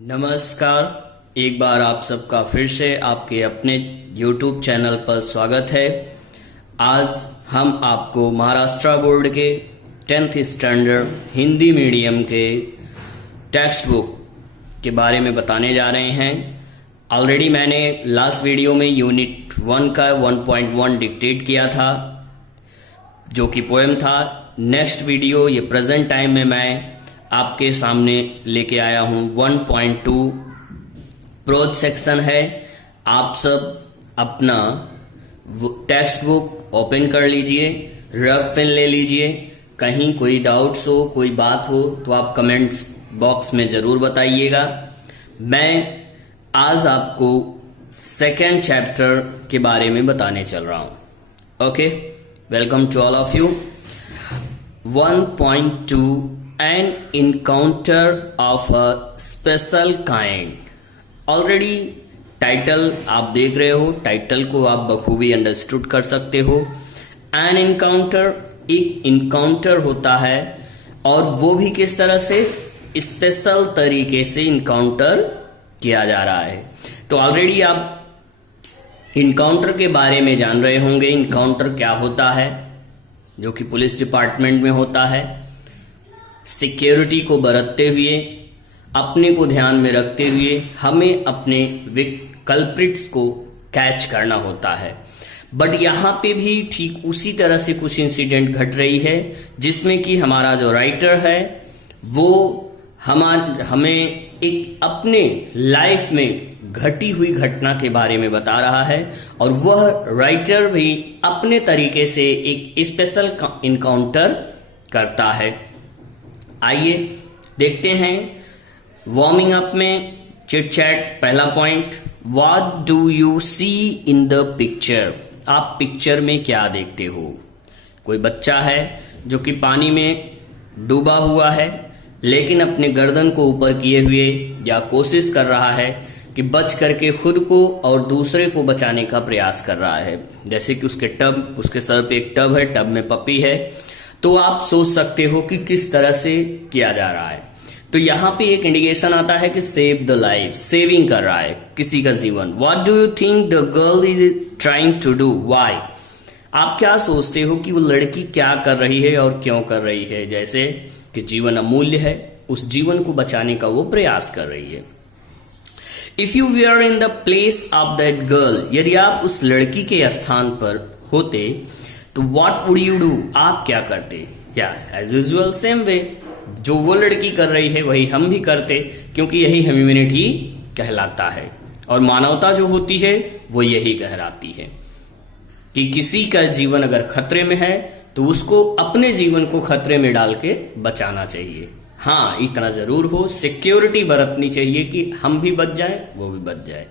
नमस्कार, एक बार आप सबका फिर से आपके अपने YouTube चैनल पर स्वागत है। आज हम आपको महाराष्ट्र बोर्ड के 10th स्टैंडर्ड हिंदी मीडियम के टेक्स्ट बुक के बारे में बताने जा रहे हैं। ऑलरेडी मैंने लास्ट वीडियो में यूनिट 1 का 1.1 डिक्टेट किया था, जो कि पोएम था। नेक्स्ट वीडियो ये प्रेजेंट टाइम में मैं आपके सामने लेके आया हूं 1.2 प्रोज सेक्शन है। आप सब अपना टेक्स्ट बुक ओपन कर लीजिए, रफ पेन ले लीजिए। कहीं कोई डाउट्स हो, कोई बात हो तो आप कमेंट्स बॉक्स में जरूर बताइएगा। मैं आज आपको सेकेंड चैप्टर के बारे में बताने चल रहा हूं। Okay, welcome to all of you. 1.2 An encounter of a special kind। Already title आप देख रहे हो, टाइटल को आप बखूबी अंडरस्टूड कर सकते हो। एन इनकाउंटर, एक इनकाउंटर होता है, और वो भी किस तरह से, स्पेशल तरीके से इनकाउंटर किया जा रहा है। तो ऑलरेडी आप इनकाउंटर के बारे में जान रहे होंगे। इनकाउंटर क्या होता है, जो कि पुलिस डिपार्टमेंट में होता है। सिक्योरिटी को बरतते हुए, अपने को ध्यान में रखते हुए हमें अपने कल्प्रिट्स को कैच करना होता है। बट यहाँ पे भी ठीक उसी तरह से कुछ इंसिडेंट घट रही है, जिसमें कि हमारा जो राइटर है वो हमें एक अपने लाइफ में घटी हुई घटना के बारे में बता रहा है, और वह राइटर भी अपने तरीके से एक स्पेशल इनकाउंटर करता है। आइए देखते हैं। वार्मिंग अप में चिट चैट, पहला point, what do you see in the picture. आप पिक्चर में क्या देखते हो। कोई बच्चा है जो कि पानी में डूबा हुआ है, लेकिन अपने गर्दन को ऊपर किए हुए या कोशिश कर रहा है कि बच करके खुद को और दूसरे को बचाने का प्रयास कर रहा है। जैसे कि उसके सर पे एक टब है, टब में पपी है। तो आप सोच सकते हो कि किस तरह से किया जा रहा है। तो यहाँ पे एक इंडिकेशन आता है कि सेव द लाइफ, सेविंग कर रहा है किसी का जीवन। What do you think the girl is trying to do, why. आप क्या सोचते हो कि वो लड़की क्या कर रही है और क्यों कर रही है। जैसे कि जीवन अमूल्य है, उस जीवन को बचाने का वो प्रयास कर रही है। If you VR in the place of that girl, यदि आप उस लड़की के स्थान पर होते तो व्हाट वुड यू डू, आप क्या करते। या एज यूजुअल सेम वे, जो वो लड़की कर रही है वही हम भी करते, क्योंकि यही ह्यूमैनिटी कहलाता है। और मानवता जो होती है वो यही कहलाती है कि किसी का जीवन अगर खतरे में है तो उसको अपने जीवन को खतरे में डाल के बचाना चाहिए। हाँ, इतना जरूर हो, सिक्योरिटी बरतनी चाहिए कि हम भी बच जाए, वो भी बच जाए।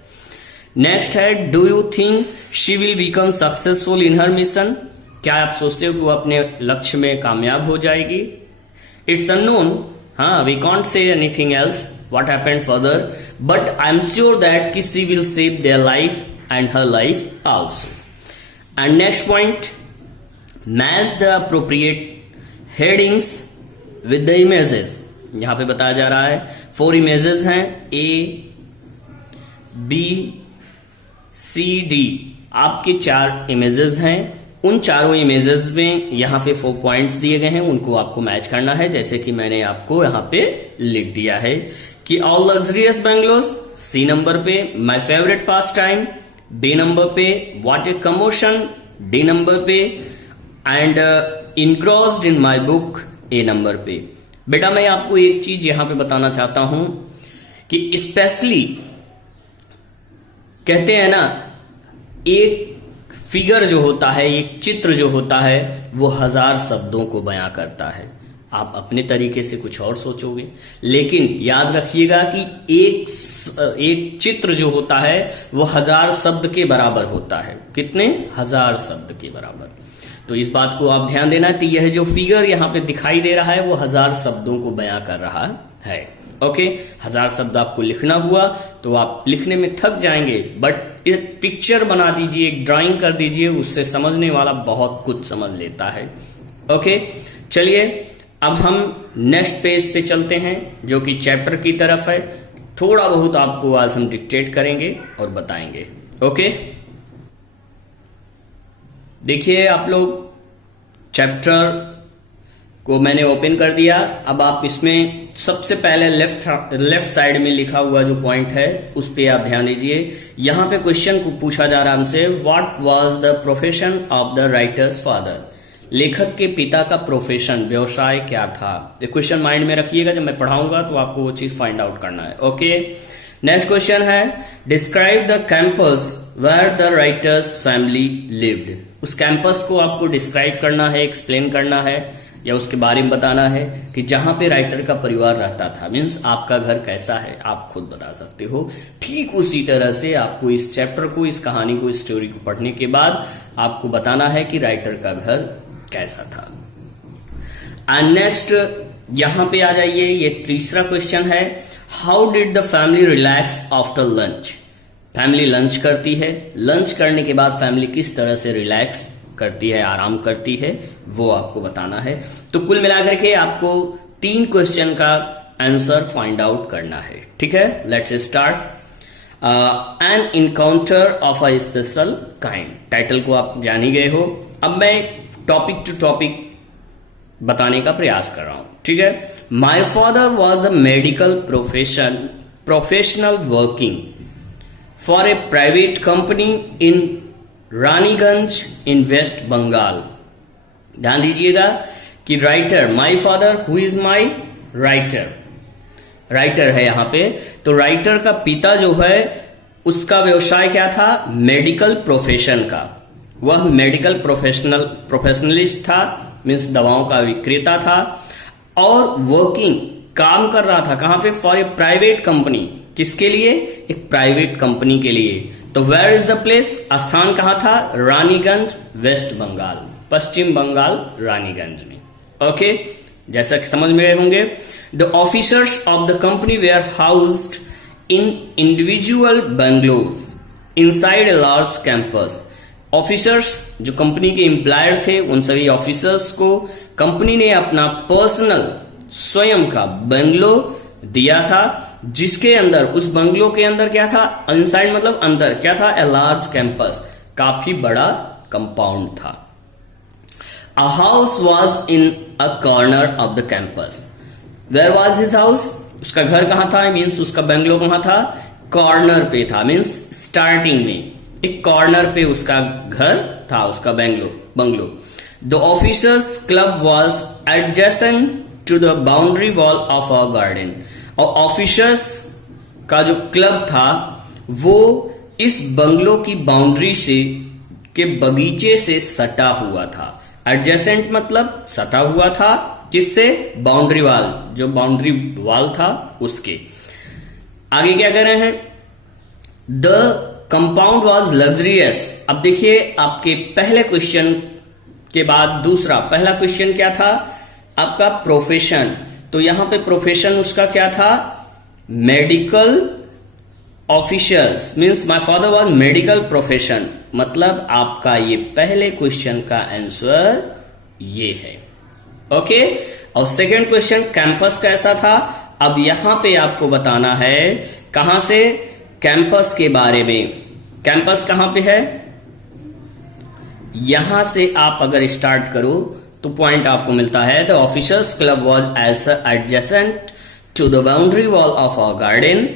नेक्स्ट है, do you think she will become successful in her mission. क्या आप सोचते हो कि वो अपने लक्ष्य में कामयाब हो जाएगी। इट्स अननोन, हाँ, we can't say anything else what happened further, but I am sure that कि she will save their life and her life also. And next point, match the appropriate headings with the images. यहां पे बताया जा रहा है 4 images हैं, A, B, C, D। आपके 4 images हैं। उन चारों इमेजेस में यहाँ पे 4 पॉइंट्स दिए गए हैं, उनको आपको मैच करना है। जैसे कि मैंने आपको यहाँ पे लिख दिया है कि all luxurious Bangalore, C number पे my favourite pastime, B number पे what a commotion, D number पे and engrossed in my book, A number पे। बेटा मैं आपको एक चीज यहाँ पे बताना चाहता हूं कि स्पेशली कहते हैं ना, एक फिगर जो होता है, एक चित्र जो होता है, वो 1000 शब्दों को बयां करता है। आप अपने तरीके से कुछ और सोचोगे, लेकिन याद रखिएगा कि एक चित्र जो होता है वो 1000 शब्द के बराबर होता है। कितने? 1000 शब्द के बराबर। तो इस बात को आप ध्यान देना कि यह जो फिगर यहाँ पे दिखाई दे रहा है वो 1000 शब्दों को बयां कर रहा है। ओके, 1000 शब्द आपको लिखना हुआ तो आप लिखने में थक जाएंगे, बट एक पिक्चर बना दीजिए, एक ड्राइंग कर दीजिए, उससे समझने वाला बहुत कुछ समझ लेता है। ओके, चलिए अब हम नेक्स्ट पेज पे चलते हैं, जो कि चैप्टर की तरफ है। थोड़ा बहुत आपको आज हम डिक्टेट करेंगे और बताएंगे। ओके, देखिए आप लोग चैप्टर को मैंने ओपन कर दिया। अब आप इसमें सबसे पहले लेफ्ट साइड में लिखा हुआ जो पॉइंट है उस पे आप ध्यान दीजिए। यहां पे क्वेश्चन को पूछा जा रहा है हमसे, what was the profession of the writers father. लेखक के पिता का प्रोफेशन, व्यवसाय क्या था। ये क्वेश्चन माइंड में रखिएगा, जब मैं पढ़ाऊंगा तो आपको वो चीज फाइंड आउट करना है। ओके, नेक्स्ट क्वेश्चन है, describe the campus where the writer's family lived. उस कैंपस को आपको डिस्क्राइब करना है, एक्सप्लेन करना है या उसके बारे में बताना है कि जहां पे राइटर का परिवार रहता था। मीन्स आपका घर कैसा है आप खुद बता सकते हो। ठीक उसी तरह से आपको इस चैप्टर को, इस कहानी को, इस स्टोरी को पढ़ने के बाद आपको बताना है कि राइटर का घर कैसा था। एंड नेक्स्ट यहां पे आ जाइए, ये तीसरा क्वेश्चन है, how did the family relax after lunch. Family lunch करती है, लंच करने के बाद फैमिली किस तरह से रिलैक्स करती है, आराम करती है, वो आपको बताना है। तो कुल मिलाकर के आपको 3 क्वेश्चन का आंसर फाइंड आउट करना है। ठीक है, let's start. An encounter of a special kind, title को आप जान ही गए हो। अब मैं टॉपिक टू टॉपिक बताने का प्रयास कर रहा हूं। ठीक है, my father was a medical professional working for a private company in Raniganj in West Bengal. ध्यान दीजिएगा कि writer, my father, who is my writer, writer है यहां पे। तो राइटर का पिता जो है उसका व्यवसाय क्या था, मेडिकल प्रोफेशन का। वह मेडिकल प्रोफेशनलिस्ट था, मीन्स दवाओं का विक्रेता था, और वर्किंग, काम कर रहा था कहां पे, फॉर ए प्राइवेट कंपनी। किसके लिए, एक प्राइवेट कंपनी के लिए। तो वेयर इज द प्लेस, स्थान कहां था, रानीगंज वेस्ट बंगाल, पश्चिम बंगाल रानीगंज में। ओके, जैसा कि समझ में गए होंगे। The officers of the company were housed in individual bungalows inside a large campus. Officers जो कंपनी के एम्प्लॉयर थे, उन सभी ऑफिसर्स को कंपनी ने अपना पर्सनल स्वयं का बंगलो दिया था, जिसके अंदर, उस बंगलो के अंदर क्या था, इनसाइड मतलब अंदर क्या था, ए लार्ज कैंपस, काफी बड़ा कंपाउंड था। A house was in a corner of the campus. Where was his house, उसका घर कहां था, मीन्स उसका बंगलो कहां था, कॉर्नर पे था, मीन्स स्टार्टिंग में एक कॉर्नर पे उसका घर था, उसका bungalow. The officers club was adjacent to the boundary wall of a garden. और ऑफिसर्स का जो क्लब था वो इस बंगलो की बाउंड्री से, के बगीचे से सटा हुआ था। एडजेसेंट मतलब सटा हुआ था, किससे, बाउंड्री वॉल, जो बाउंड्री वॉल था उसके। आगे क्या कह रहे हैं, द कंपाउंड वॉज लग्जरियस। अब देखिए आपके पहले क्वेश्चन के बाद दूसरा, पहला क्वेश्चन क्या था आपका, प्रोफेशन। तो यहां पे प्रोफेशन उसका क्या था, medical officials, means my father was medical profession. मतलब आपका ये पहले क्वेश्चन का आंसर ये है। ओके, और सेकंड क्वेश्चन, कैंपस कैसा था। अब यहां पे आपको बताना है कहां से, कैंपस के बारे में। कैंपस कहां पे है, यहां से आप अगर स्टार्ट करो तो पॉइंट आपको मिलता है, the officers club was adjacent to the boundary wall of a garden.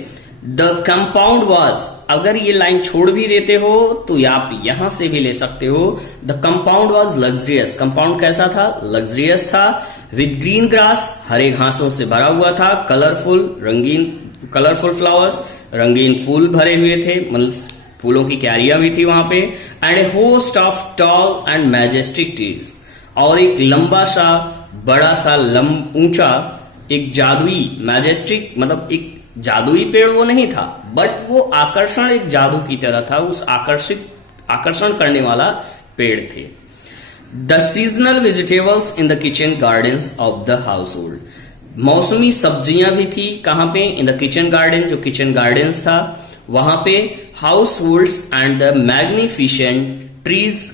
The compound was, अगर ये लाइन छोड़ भी देते हो तो आप यहां से भी ले सकते हो, the compound was luxurious. Compound कैसा था, लग्जरियस था, विद ग्रीन ग्रास, हरे घासों से भरा हुआ था, कलरफुल फ्लावर्स, रंगीन फूल भरे हुए थे, मतलब फूलों की क्यारियां भी थी वहां पे, and A host of tall and majestic trees, और एक लंबा सा, बड़ा सा, ऊंचा, एक जादुई, मैजेस्टिक मतलब एक जादुई पेड़ वो नहीं था, बट वो आकर्षण, एक जादू की तरह था, उस आकर्षण करने वाला पेड़ थे। The seasonal vegetables in the kitchen gardens of the house hold, मौसमी सब्जियां भी थी कहां पे, इन द किचन गार्डन, जो किचन गार्डन्स था वहां पे। House holds and the magnificent trees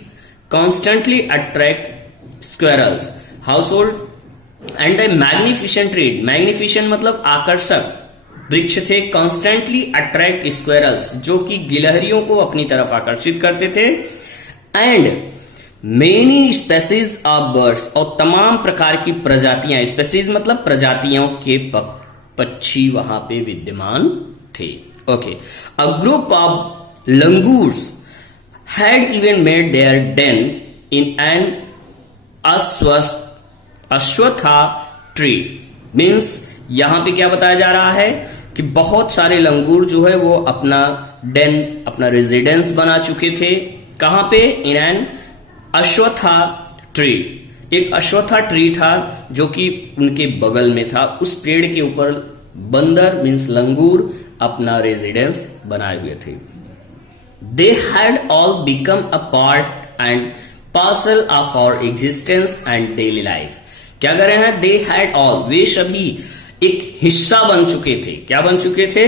constantly attract squirrels. House hold and the magnificent tree, magnificent मतलब आकर्षक, वृक्ष थे। कॉन्स्टेंटली अट्रैक्ट स्क्वेरल्स, जो कि गिलहरियों को अपनी तरफ आकर्षित करते थे। And many species of birds, और तमाम प्रकार की प्रजातियां, स्पेसीज मतलब प्रजातियों के पक्षी वहां पे विद्यमान थे। Okay, a group of langurs had even made their den in an ashwattha tree. Means यहां पे क्या बताया जा रहा है कि बहुत सारे लंगूर जो है वो अपना डेन, अपना रेजिडेंस बना चुके थे। कहां पे? इन एन अश्वत्था ट्री। एक अश्वत्था ट्री था जो कि उनके बगल में था। उस पेड़ के ऊपर बंदर मीन्स लंगूर अपना रेजिडेंस बनाए हुए थे। They had all become a part and parcel of our existence and daily life. क्या कर रहे हैं? दे हैड ऑल, वे सभी एक हिस्सा बन चुके थे। क्या बन चुके थे?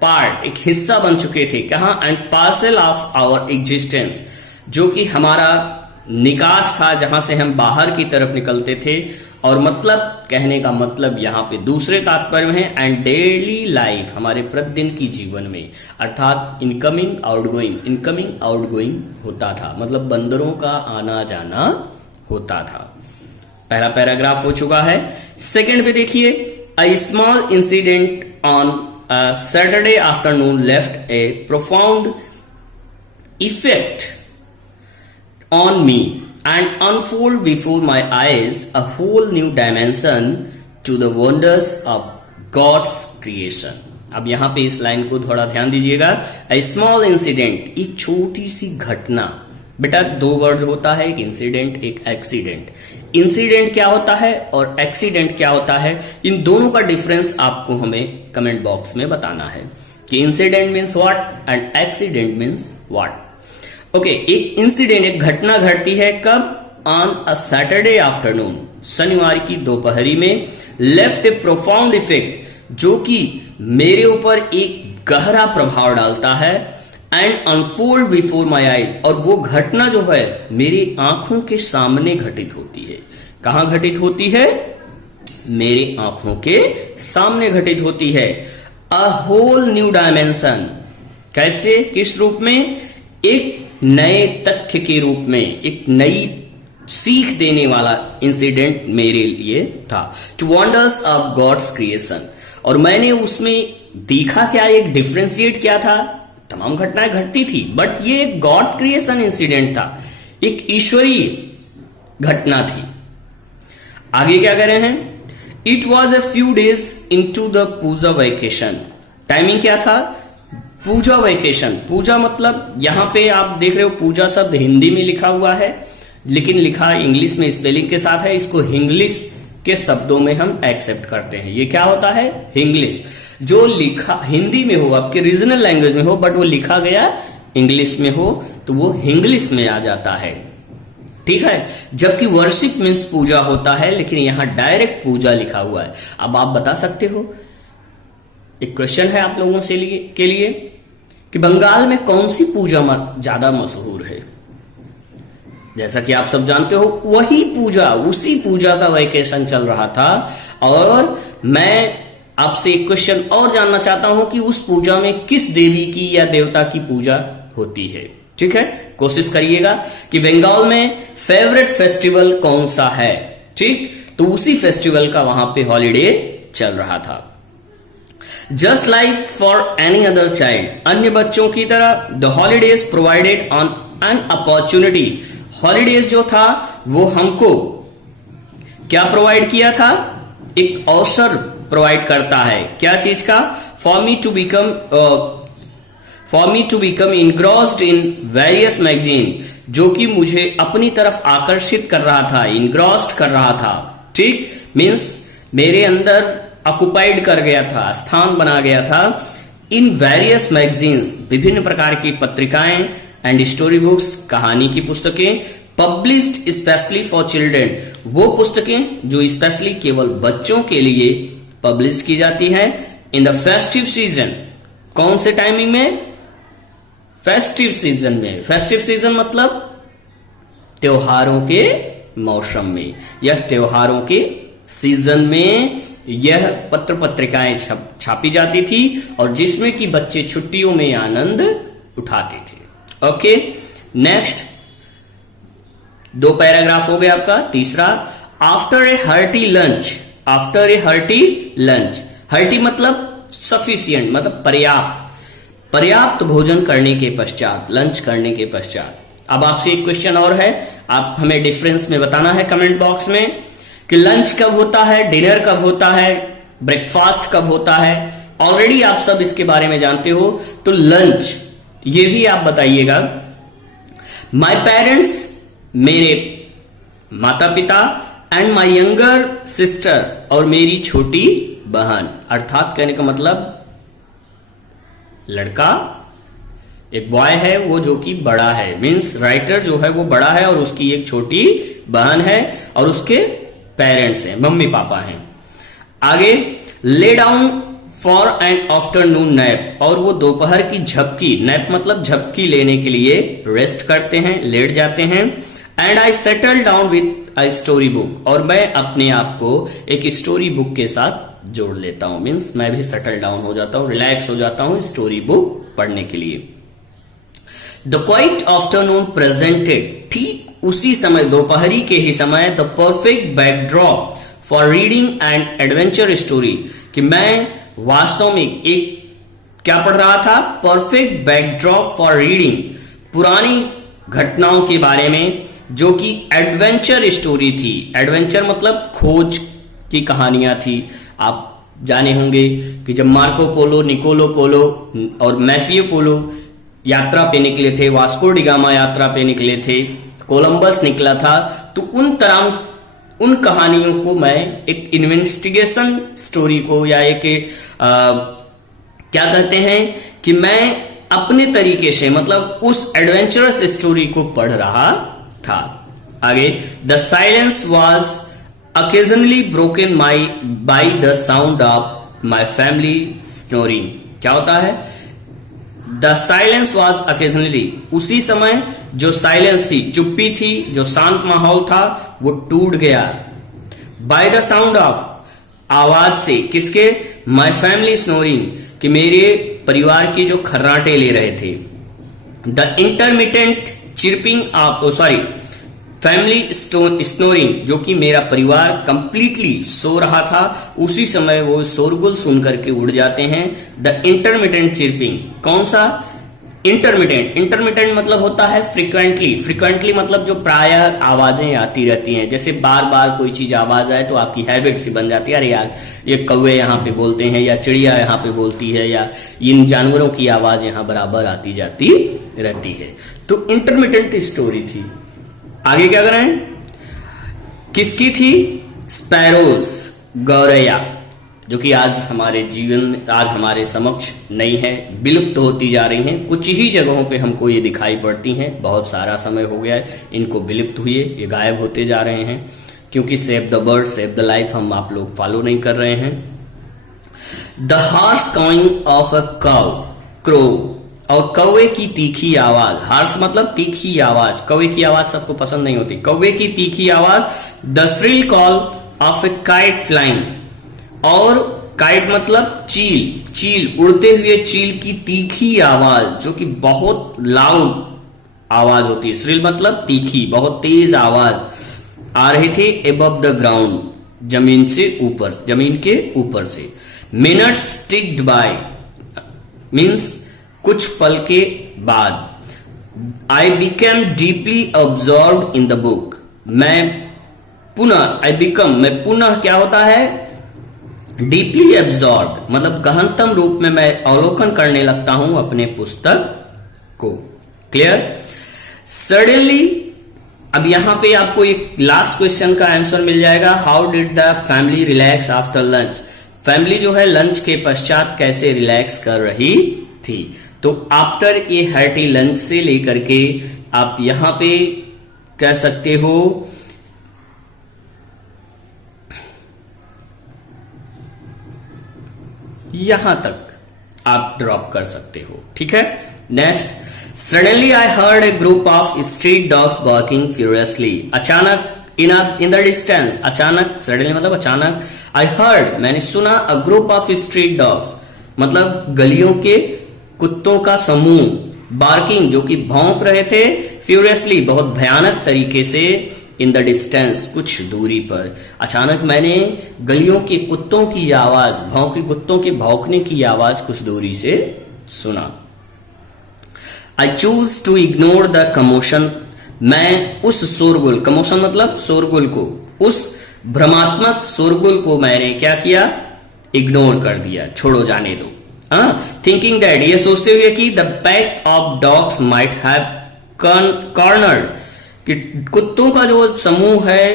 पार्ट, एक हिस्सा बन चुके थे। कहां? And parcel of our existence, जो कि हमारा निकास था, जहां से हम बाहर की तरफ निकलते थे। और मतलब, कहने का मतलब यहां पे दूसरे तात्पर्य में है। एंड डेली लाइफ, हमारे प्रतिदिन की जीवन में, अर्थात इनकमिंग आउटगोइंग होता था। मतलब बंदरों का आना जाना होता था। पहला पैराग्राफ हो चुका है। सेकंड पे देखिए, a small incident on a Saturday afternoon left A profound effect on me and unfold before my eyes a whole new dimension to the wonders of God's creation। अब यहां पे इस लाइन को थोड़ा ध्यान दीजिएगा। A small incident, एक छोटी सी घटना। बेटा दो वर्ड होता है, एक इंसिडेंट एक एक्सीडेंट। इंसिडेंट क्या होता है और एक्सीडेंट क्या होता है, इन दोनों का डिफरेंस आपको हमें कमेंट बॉक्स में बताना है कि incident means what and accident means what. Okay, एक इंसिडेंट, एक घटना घटती है कब? ऑन अ सैटरडे आफ्टरनून, शनिवार की दोपहरी में। लेफ्ट ए प्रोफाउंड इफेक्ट, जो कि मेरे ऊपर एक गहरा प्रभाव डालता है। And unfold before my eyes, और वो घटना जो है मेरी आंखों के सामने घटित होती है। कहां घटित होती है? मेरी आंखों के सामने घटित होती है। अ होल न्यू डायमेंशन, कैसे? किस रूप में? एक नए तथ्य के रूप में, एक नई सीख देने वाला इंसिडेंट मेरे लिए था। Two wonders of God's creation, और मैंने उसमें देखा क्या, एक डिफ्रेंशिएट क्या था? तमाम घटनाएं घटती थी, बट ये एक गॉड क्रिएशन इंसिडेंट था, एक ईश्वरीय घटना थी। आगे क्या कह रहे हैं? It was a few days into the puja vacation. Timing क्या था? पूजा वेकेशन। पूजा मतलब यहां पे आप देख रहे हो पूजा शब्द हिंदी में लिखा हुआ है, लेकिन लिखा इंग्लिश में स्पेलिंग के साथ है। इसको इंग्लिश के शब्दों में हम एक्सेप्ट करते हैं। ये क्या होता है? इंग्लिश। जो लिखा हिंदी में हो, आपके रीजनल लैंग्वेज में हो, बट वो लिखा गया इंग्लिश में हो, तो वो इंग्लिश में आ जाता है। ठीक है, जबकि वर्शिप मीन्स पूजा होता है, लेकिन यहां डायरेक्ट पूजा लिखा हुआ है। अब आप बता सकते हो, एक क्वेश्चन है आप लोगों से के लिए कि बंगाल में कौन सी पूजा ज्यादा मशहूर है? जैसा कि आप सब जानते हो, वही पूजा, उसी पूजा का वेकेशन चल रहा था। और मैं आपसे एक क्वेश्चन और जानना चाहता हूं कि उस पूजा में किस देवी की या देवता की पूजा होती है। ठीक है, कोशिश करिएगा कि बंगाल में फेवरेट फेस्टिवल कौन सा है। ठीक, तो उसी फेस्टिवल का वहां पे हॉलीडे चल रहा था। Just like for any other child, अन्य बच्चों की तरह the holidays provided on an opportunity. Holidays जो था वो हमको क्या प्रोवाइड किया था? एक अवसर प्रोवाइड करता है। क्या चीज का? For me to become engrossed in various magazine, जो कि मुझे अपनी तरफ आकर्षित कर रहा था, इनग्रॉस्ड कर रहा था। ठीक, मीन्स मेरे अंदर ऑक्युपाइड कर गया था, स्थान बना गया था। इन वेरियस मैगजीन्स, विभिन्न प्रकार की पत्रिकाएं, एंड स्टोरी बुक्स, कहानी की पुस्तकें, पब्लिश्ड स्पेशली फॉर चिल्ड्रन, वो पुस्तकें जो स्पेशली केवल बच्चों के लिए पब्लिश की जाती हैं। इन द फेस्टिव सीजन, कौन से टाइमिंग में? फेस्टिव सीजन में। फेस्टिव सीजन मतलब त्योहारों के मौसम में या त्योहारों के सीजन में यह पत्र पत्रिकाएं छापी जाती थी और जिसमें कि बच्चे छुट्टियों में आनंद उठाते थे। ओके, नेक्स्ट 2 पैराग्राफ हो गया आपका। तीसरा, after a hearty lunch, after a hearty lunch, hearty मतलब सफिशिएंट, मतलब पर्याप्त, पर्याप्त भोजन करने के पश्चात, लंच करने के पश्चात। अब आपसे एक क्वेश्चन और है, आप हमें डिफरेंस में बताना है कमेंट बॉक्स में कि लंच कब होता है, डिनर कब होता है, ब्रेकफास्ट कब होता है। ऑलरेडी आप सब इसके बारे में जानते हो, तो लंच ये भी आप बताइएगा। माई पेरेंट्स, मेरे माता पिता, एंड माई यंगर सिस्टर, और मेरी छोटी बहन, अर्थात कहने का मतलब लड़का, एक बॉय है वो जो कि बड़ा है, मीन्स राइटर जो है वो बड़ा है और उसकी एक छोटी बहन है और उसके पेरेंट्स हैं, मम्मी पापा हैं। आगे, lay down for an afternoon nap, और वो दोपहर की झपकी, नैप मतलब झपकी लेने के लिए रेस्ट करते हैं, लेट जाते हैं। And I settle down with a story book, और मैं अपने आप को एक स्टोरी बुक के साथ जोड़ लेता हूं, मीन्स मैं भी सेटल डाउन हो जाता हूं, रिलैक्स हो जाता हूं स्टोरी बुक पढ़ने के लिए। द क्वाइट आफ्टरनून प्रेजेंटेड, ठीक उसी समय, दोपहरी के ही समय, the perfect backdrop for reading and adventure story, कि मैं वास्तव में एक क्या पढ़ रहा था, परफेक्ट बैकड्रॉप फॉर रीडिंग, पुरानी घटनाओं के बारे में जो कि एडवेंचर स्टोरी थी। एडवेंचर मतलब खोज की कहानियां थी। आप जाने होंगे कि जब मार्को पोलो, निकोलो पोलो और मैफियो पोलो यात्रा पे निकले थे, वास्को डिगामा यात्रा पे निकले थे, कोलंबस निकला था, तो उन कहानियों को मैं एक इन्वेस्टिगेशन स्टोरी को, या एक क्या कहते हैं कि मैं अपने तरीके से, मतलब उस एडवेंचरस स्टोरी को पढ़ रहा था। आगे, the silence was occasionally broken by the sound of my family snoring, क्या होता है, द साइलेंस वॉज occasionally, उसी समय जो साइलेंस थी, चुप्पी थी, जो शांत माहौल था, वो टूट गया। बाय द साउंड ऑफ, आवाज से, किसके, माई फैमिली स्नोरिंग, कि मेरे परिवार के जो खर्राटे ले रहे थे। The intermittent chirping of, sorry, family snoring, जो कि मेरा परिवार कंप्लीटली सो रहा था, उसी समय वो शोरगुल सुन करके उड़ जाते हैं। द इंटरमिटेंट चिरपिंग, कौन सा, इंटरमिटेंट, इंटरमिटेंट मतलब होता है फ्रिक्वेंटली, फ्रिक्वेंटली मतलब जो प्रायः आवाजें आती रहती हैं, जैसे बार बार कोई चीज आवाज आए तो आपकी हैबिट सी बन जाती है, अरे यार ये कौवे यहाँ पे बोलते हैं, या चिड़िया यहाँ पे बोलती है, या इन जानवरों की आवाज यहाँ बराबर आती जाती रहती है। तो इंटरमिटेंट स्टोरी थी। आगे क्या करें, किसकी थी, स्पैरोज, गौरैया, जो कि आज हमारे जीवन, आज हमारे समक्ष नहीं है, विलुप्त होती जा रही हैं। कुछ ही जगहों पे हमको ये दिखाई पड़ती हैं, बहुत सारा समय हो गया है इनको विलुप्त हुए, ये गायब होते जा रहे हैं, क्योंकि save the bird save the life हम आप लोग फॉलो नहीं कर रहे हैं। The harsh cawing of a cow, crow, और कौवे की तीखी आवाज, हार्श मतलब तीखी आवाज, कौवे की आवाज सबको पसंद नहीं होती, कौवे की तीखी आवाज। The shrill call of A kite flying, और काइट मतलब चील, चील, उड़ते हुए चील की तीखी आवाज, जो कि बहुत लाउड आवाज होती है। श्रिल मतलब तीखी, बहुत तेज आवाज आ रही थी। एबव द ग्राउंड, जमीन से ऊपर, जमीन के ऊपर से। मिनट्स टिक्ड बाय मीन्स कुछ पल के बाद। I became deeply absorb in the book, मैं पुनः, आई बिकम, मैं पुनः क्या होता है, डीपली एब्जॉर्ब मतलब गहनतम रूप में मैं अवलोकन करने लगता हूं अपने पुस्तक को। क्लियर। सडनली, अब यहां पे आपको एक लास्ट क्वेश्चन का आंसर मिल जाएगा। How did the family relax after lunch, family जो है लंच के पश्चात कैसे रिलैक्स कर रही थी। तो आफ्टर ए हार्टी लंच से लेकर के आप यहां पे कह सकते हो यहां तक आप ड्रॉप कर सकते हो, ठीक है। Next, suddenly I heard a group of street dogs barking furiously, अचानक इन द डिस्टेंस, अचानक, सडनली मतलब अचानक, आई हर्ड, मैंने सुना, अ ग्रुप ऑफ स्ट्रीट डॉग्स, मतलब गलियों के कुत्तों का समूह, बार्किंग, जो कि भौंक रहे थे, फ्यूरियसली, बहुत भयानक तरीके से, इन द डिस्टेंस, कुछ दूरी पर। अचानक मैंने गलियों के कुत्तों की आवाज, कुत्तों के भौंकने की आवाज कुछ दूरी से सुना। I chose to ignore the commotion, मैं उस शोरगुल, कमोशन मतलब शोरगुल को, उस भ्रमात्मक शोरगुल को मैंने क्या किया, इग्नोर कर दिया, छोड़ो जाने दो। थिंकिंग दैट, ये सोचते हुए कि the pack of dogs might have cornered, कि कुत्तों का जो समूह है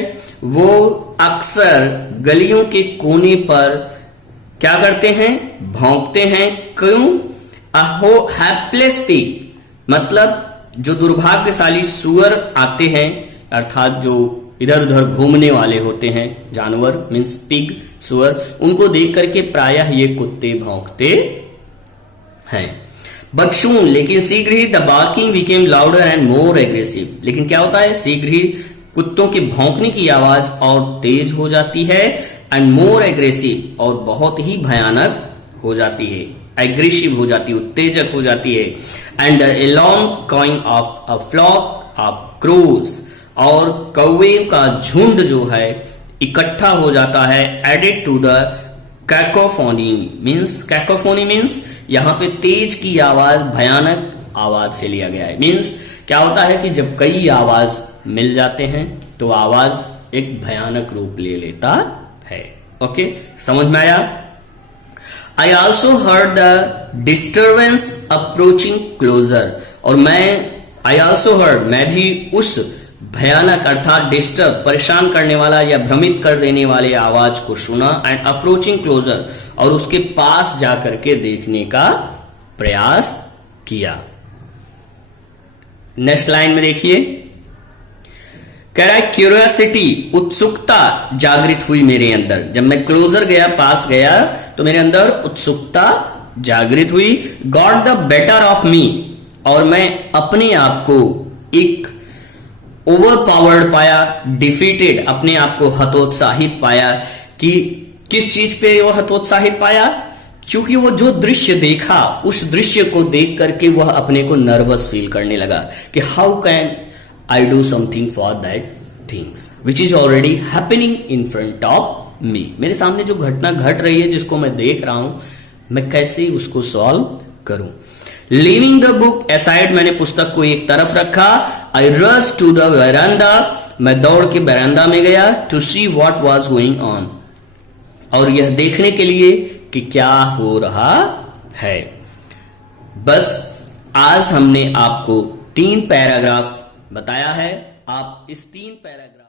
वो अक्सर गलियों के कोने पर क्या करते हैं, भौंकते हैं। क्यों? अहो हैप्लेस पिग, मतलब जो दुर्भाग्यशाली सुअर आते हैं, अर्थात जो इधर उधर घूमने वाले होते हैं जानवर, मीन्स पिग, सुअर, उनको देख करके प्रायः ये कुत्ते भौंकते हैं। बट सून, लेकिन शीघ्र ही the barking became louder and more aggressive, लेकिन क्या होता है, शीघ्र ही कुत्तों के भौंकने की आवाज और तेज हो जाती है, एंड मोर एग्रेसिव, और बहुत ही भयानक हो जाती है, एग्रेसिव हो जाती है, उत्तेजक हो जाती है। And a long cawing of a flock of crows, और कौवे का झुंड जो है इकट्ठा हो जाता है, added to the cacophony means यहां पे तेज की आवाज भयानक आवाज से लिया गया है। मीन्स क्या होता है कि जब कई आवाज मिल जाते हैं तो आवाज एक भयानक रूप ले लेता है। ओके, समझ में आया? I also heard the disturbance approaching closer, और आई ऑल्सो हर्ड, मैं भी उस भयानक अर्थात डिस्टर्ब, परेशान करने वाला या भ्रमित कर देने वाले आवाज को सुना, एंड अप्रोचिंग क्लोजर, और उसके पास जाकर के देखने का प्रयास किया। नेक्स्ट लाइन में देखिए, कह रहा है क्यूरियोसिटी, उत्सुकता जागृत हुई मेरे अंदर। जब मैं क्लोजर गया, पास गया, तो मेरे अंदर उत्सुकता जागृत हुई। Got the better of me, और मैं अपने आप को एक ओवर पावर्ड पाया, डिफीटेड, अपने आप को हतोत्साहित पाया। कि किस चीज पे वो हतोत्साहित पाया? क्योंकि वो जो दृश्य देखा, उस दृश्य को देख करके वह अपने को नर्वस फील करने लगा कि how can I do something for that things which is already happening in front of me. मेरे सामने जो घटना घट रही है, जिसको मैं देख रहा हूं, मैं कैसे उसको सॉल्व करूं। लीविंग द बुक असाइड, मैंने पुस्तक को एक तरफ रखा। I rush to the veranda, मैं दौड़ के बरामदा में गया। To see what was going on, और यह देखने के लिए कि क्या हो रहा है। बस आज हमने आपको 3 पैराग्राफ बताया है। आप इस 3 पैराग्राफ